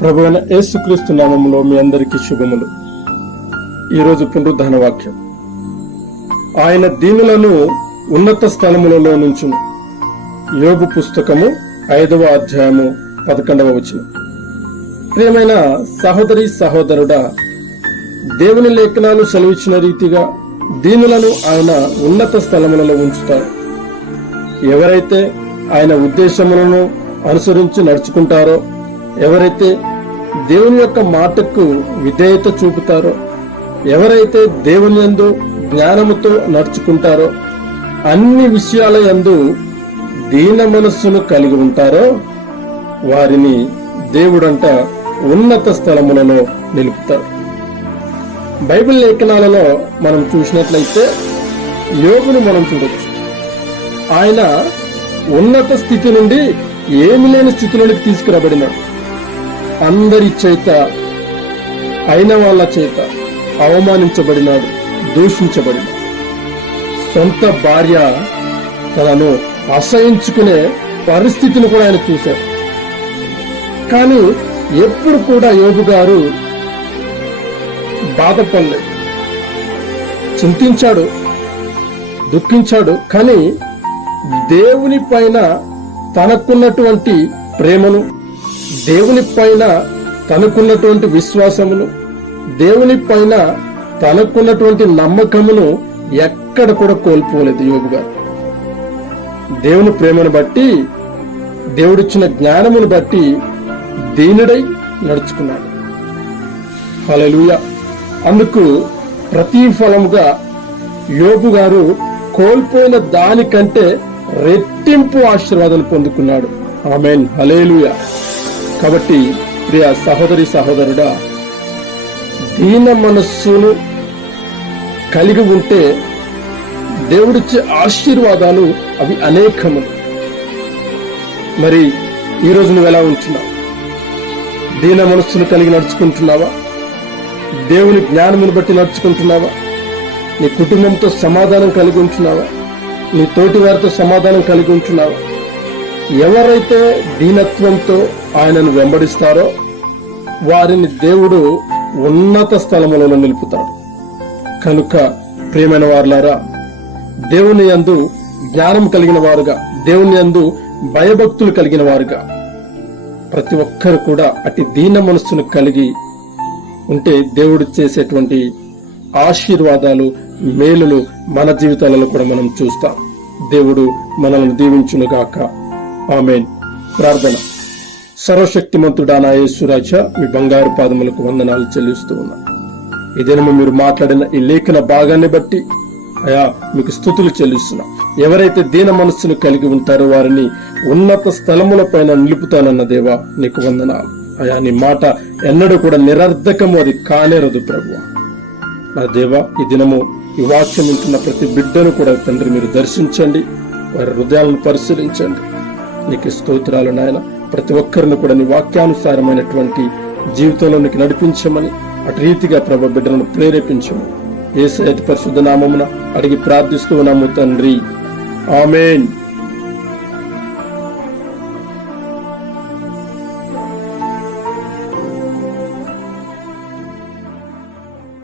ప్రభు అయిన యేసుక్రీస్తు నామంలో మీ అందరికీ శుభములు. ఈరోజు పునరుద్ధాన వాక్యం ఆయన దీనులను ఉన్నత స్థలములలో నుంచును. యోగు పుస్తకము ఐదవ అధ్యాయము పదకొండవ వచనం. ప్రియమైన సహోదరి సహోదరుడా దేవుని లేఖనాలు సెలవిచ్చిన రీతిగా దీనులను ఆయన ఉన్నత స్థలములలో ఉంచుతారు. ఎవరైతే ఆయన ఉద్దేశములను అనుసరించి నడుచుకుంటారో ఎవరైతే దేవుని యొక్క మాటకు విధేయత చూపుతారో ఎవరైతే దేవుని యందు జ్ఞానముతో నడుచుకుంటారో అన్ని విషయాల యందు దీన మనస్సును కలిగి ఉంటారో వారిని దేవుడంట ఉన్నత స్థలములలో నిలుపుతారు. బైబిల్ లేఖనాలలో మనం చూసినట్లయితే యోగును మనం చూడవచ్చు ఆయన ఉన్నత స్థితి నుండి ఏమి లేని స్థితిలోనికి తీసుకురాబడినాడు. అందరి చేత అయిన వాళ్ళ చేత అవమానించబడినాడు దూషించబడినాడు సొంత భార్య తనను అసహించుకునే పరిస్థితిని కూడా ఆయన చూశారు కానీ ఎప్పుడు కూడా యోగు గారు బాధపడలేదు. చింతించాడు దుఃఖించాడు కానీ దేవుని పైన తనకున్నటువంటి ప్రేమను దేవుని పైన తనకున్నటువంటి విశ్వాసమును దేవుని పైన తనకున్నటువంటి నమ్మకమును ఎక్కడ కూడా కోల్పోలేదు యోగు గారు. దేవుని ప్రేమను బట్టి దేవుడిచ్చిన జ్ఞానమును బట్టి దీనుడై నడుచుకున్నాడు. ఫలలుయ అందుకు ప్రతిఫలముగా యోగు గారు కోల్పోయిన దానికంటే రెట్టింపు ఆశీర్వాదాలు పొందుకున్నాడు. ఆమెన్. హలేలుయా కాబట్టి ప్రియ సహోదరి సహోదరుడా దీన మనస్సును కలిగి ఉంటే దేవుడిచ్చే ఆశీర్వాదాలు అవి అనేకము. మరి ఈరోజు నువ్వు ఎలా ఉంటున్నావు? దీన మనస్సును కలిగి నడుచుకుంటున్నావా? దేవుని జ్ఞానమును బట్టి నడుచుకుంటున్నావా? నీ కుటుంబంతో సమాధానం కలిగి ఉంటున్నావా? నీ తోటి వారితో సమాధానం కలిగి ఉంటున్నావా? ఎవరైతే దీనత్వంతో ఆయనను వెంబడిస్తారో వారిని దేవుడు ఉన్నత స్థలములలో నిలుపుతాడు. కనుక ప్రియమైన వారులారా దేవుని యందు జ్ఞానం కలిగిన వారుగా దేవుని యందు భయభక్తులు కలిగిన వారుగా ప్రతి ఒక్కరు కూడా అతి దీన మనస్సును కలిగి ఉంటే దేవుడు చేసేటువంటి ఆశీర్వాదాలు మేలులు మన జీవితాలలో కూడా మనం చూస్తాం. దేవుడు మనల్ని దీవించునుగాక. ఆమెన్. ప్రార్థన. సర్వశక్తిమంతుడా నా యేసురాజ మీ బంగారు పాదములకు వందనాలు చెల్లిస్తూ ఉన్నా. ఈ దినము మీరు మాట్లాడిన ఈ లేఖన భాగాన్ని బట్టి అయా మీకు స్థుతులు చెల్లిస్తున్నా. ఎవరైతే దీన మనస్సును కలిగి ఉంటారో వారిని ఉన్నత స్థలముల పైన నిలుపుతానన్న దేవా నీకు వందనాలు. అయా నీ మాట ఎన్నడూ కూడా నిరర్ధకము అది కానేరదు ప్రభు నా దేవా ఈ దినము ఈ వాక్యం వింటున్న ప్రతి బిడ్డను కూడా తండ్రి మీరు దర్శించండి. వారి హృదయాలను పరిశీలించండి. నీకు స్తోత్రాలు నాయన. ప్రతి ఒక్కరిని కూడా నీ వాక్యానుసారమైనటువంటి జీవితంలోనికి నడిపించమని అటు రీతిగా ప్రభ బిడ్డలను ప్రేరేపించము. ఏ సైతి పరిశుద్ధ నామమున అడిగి ప్రార్థిస్తూ ఉన్నాము తండ్రి. ఆమెన్.